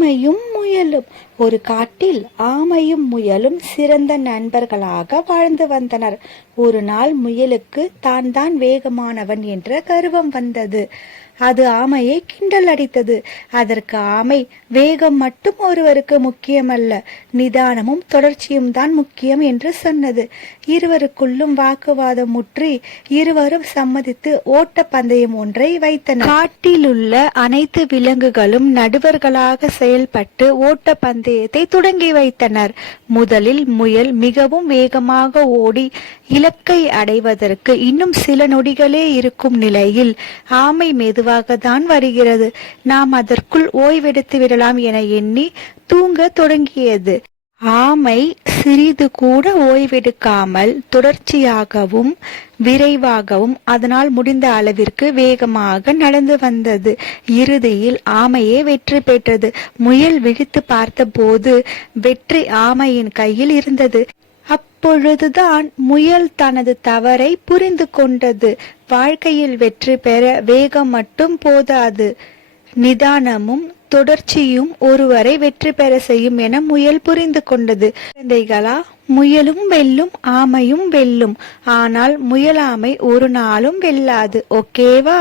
ஆமையும் முயலும். ஒரு காட்டில் ஆமையும் முயலும் சிறந்த நண்பர்களாக வாழ்ந்து வந்தனர். ஒரு நாள் முயலுக்கு தான் தான் வேகமானவன் என்ற கருவம் வந்தது. அது ஆமையை கிண்டல் அடித்தது. அதற்கு ஆமை வேகம் மட்டும் ஒருவருக்கு முக்கியமல்ல நிதானமும் தொடர்ச்சியும் தான் முக்கியம் என்று சொன்னது. இருவருக்குள்ளும் வாக்குவாதம் முற்றி இருவரும் சம்மதித்து ஓட்ட பந்தயம் ஒன்றை வைத்தனர். காட்டிலுள்ள அனைத்து விலங்குகளும் நடுவர்களாக செயல்பட்டு ஓட்ட பந்தயத்தை தொடங்கி வைத்தனர். முதலில் முயல் மிகவும் வேகமாக ஓடி இலக்கை அடைவதற்கு இன்னும் சில நொடிகளே இருக்கும் நிலையில் ஆமை மெதுவாக தான் வருகிறது. நாம் அதற்குள் ஓய்வெடுத்து விடலாம் என எண்ணி தூங்க தொடங்கியது. ஆமை சிறிது கூட ஓய்வெடுக்காமல் தொடர்ச்சியாகவும் விரைவாகவும் அதனால் முடிந்த அளவிற்கு வேகமாக நடந்து வந்தது. இறுதியில் ஆமையே வெற்றி பெற்றது. முயல் விழித்து பார்த்தபோது வெற்றி ஆமையின் கையில் இருந்தது. அப்பொழுதுதான் முயல் தனது தவறை புரிந்து கொண்டது. வாழ்க்கையில் வெற்றி பெற வேகம் மட்டும் போதாது. நிதானமும் தொடர்ச்சியும் ஒருவரை வெற்றி பெற செய்யும் என முயல் புரிந்து கொண்டது. குழந்தைகளா முயலும் வெல்லும் ஆமையும் வெல்லும். ஆனால் முயலாமை ஒரு நாளும் வெல்லாது ஓகேவா?